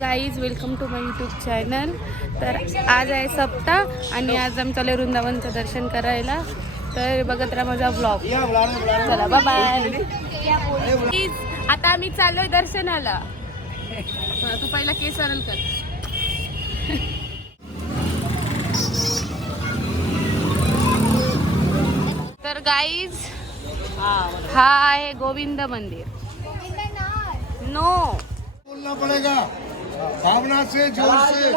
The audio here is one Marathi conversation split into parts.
Guys welcome to my YouTube channel. तर आज आहे सप्ताह आणि आज आम्ही चालू वृंदावनचं दर्शन करायला. तर बघत राहा माझा ब्लॉग. चला बाय बाय. आता आम्ही चाललोय दर्शनाला. तू पहिला केस सरळ कर. तर गाईज हा आहे गोविंद मंदिर. नो बोलना पड़ेगा, भावना से, जोर से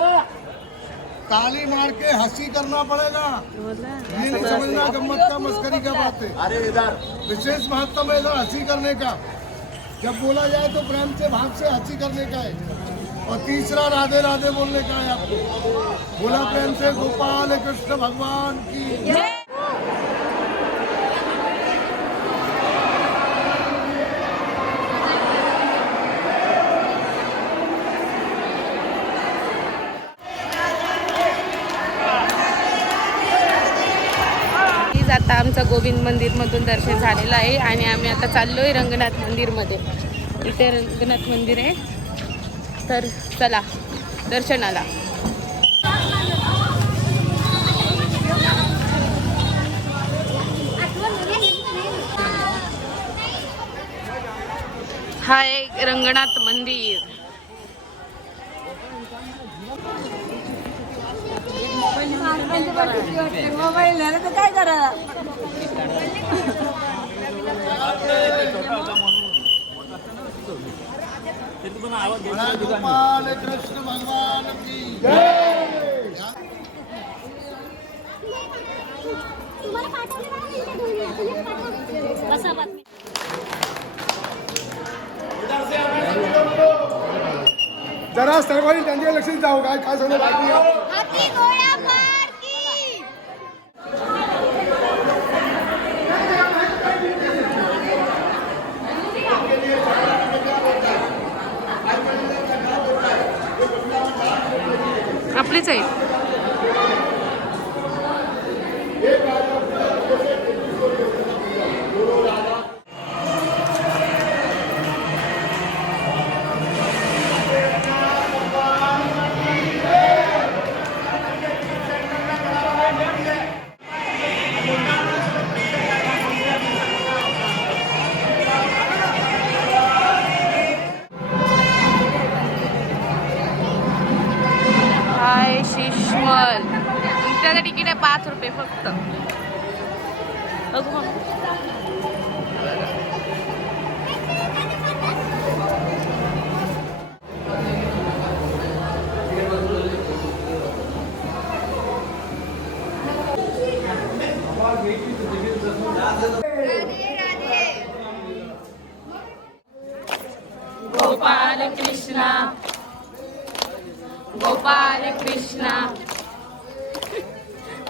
ताली मार के हंसी करना पड़ेगा. ये नहीं समझना गम्मत का मस्करी का बात है. अरे इधर विशेष महत्व है हंसी करने का. जब बोला जाए तो प्रेम से भाव से हंसी करने का है. और तीसरा राधे राधे बोलने का है आपको. बोला प्रेम से गोपाल कृष्ण भगवान की. आता आमचं गोविंद मंदिरमधून दर्शन झालेलं आहे आणि आम्ही आता चाललोय रंगनाथ मंदिरमध्ये. इथे रंगनाथ मंदिर आहे. तर चला दर्शनाला. हा एक रंगनाथ मंदिर. मोबाईल झालं तर काय करा. गोपाल कृष्ण भगवान की. जरा सर्वांनी त्यांच्या लक्षात जाऊ. काय काय सांगू बाकी आपलीच आहे. शिशमल त्याचं तिकीट आहे 5 रुपये फक्त. बघू मग. गोपाल कृष्णा गोपाल कृष्णा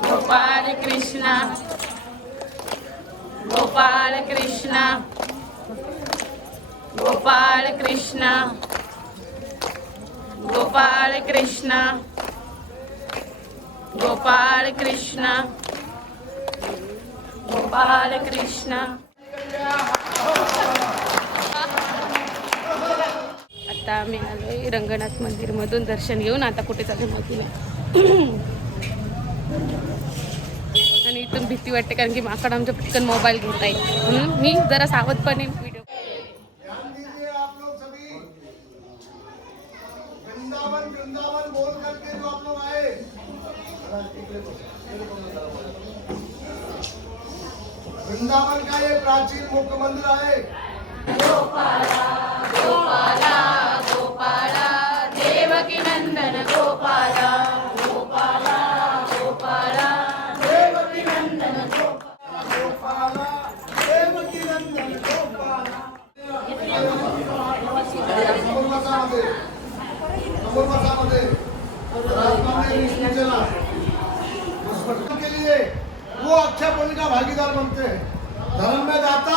गोपाल कृष्णा गोपाल कृष्णा गोपाल कृष्णा गोपाल कृष्णा गोपाल कृष्णा गोपाल कृष्णा. आता आम्ही आलोय रंगनाथ मंदिरमधून दर्शन घेऊन. आता कुठे चालू माहिती नाही. आणि इथून भीती वाटते कारण की माकड आमच्या पटकन मोबाईल घेत आहे. म्हणून मी जरा सावधपणे व्हिडिओ. ध्यान दीजिए आप लोग सभी. वृंदावन वृंदावन बोल करके जो आप लोग आए. वृंदावन का ये प्राचीन मुख्य मंदिर आहे. गोपाला गोपाला गोपाला देवकी नंदन गोपाला गोपाला गोपाला देवकी नंदन गोपाला देवकी नंदन गोपाला. समोरमध्ये के लिए वो अक्षय पुण्य का भागीदार बनते हैं. धर्म में दाता.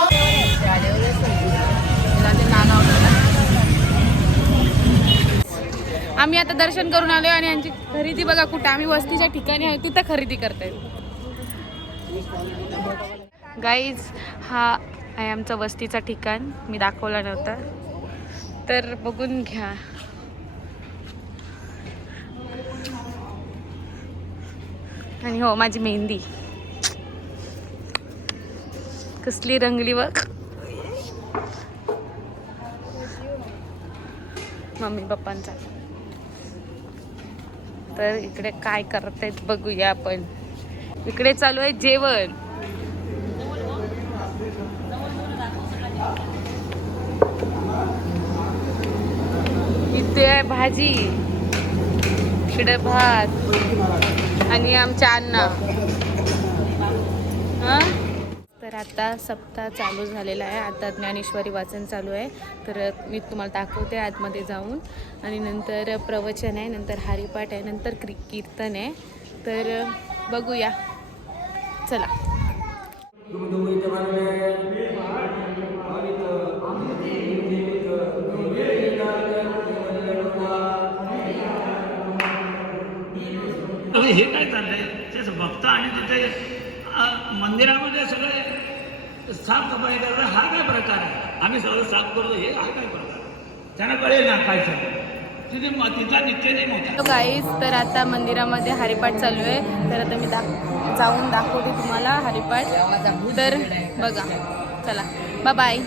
आम्ही आता दर्शन करून आलोय आणि यांची खरेदी बघा कुठे. आम्ही वस्तीच्या ठिकाणी आहे तिथं खरेदी करताय. गाईज हा आहे आमचं वस्तीचं ठिकाण. मी दाखवला नव्हता तर बघून घ्या. आणि हो माझी मेहंदी कसली रंगली बघ. मम्मी पप्पांचा. तर इकडे काय करतायत बघूया आपण. इकडे चालू आहे जेवण. इथे आहे भाजी, इकडे भात आणि आमच्या अण्णा. तर आता सप्ताह चालू झालेला आहे. आता ज्ञानेश्वरी वाचन चालू आहे. तर मी तुम्हाला दाखवते आतमध्ये जाऊन. आणि नंतर प्रवचन आहे, नंतर हरिपाठ आहे, नंतर कीर्तन आहे. तर बघूया चला. हे काय चाललंय ते भक्त आणि तिथे मंदिरामध्ये सगळे साफसफाई करतात. हा काय प्रकार आहे? आम्ही सगळं साफ करतो, हे हा काय प्रकार? त्यांना कळेल ना काय तिथे तिचा नित्यनेम होता. गाईज, तर आता मंदिरामध्ये हरिपाठ चालू आहे. तर आता मी जाऊन दाखवते तुम्हाला हरिपाठ. तर बघा, चला बाय बाय.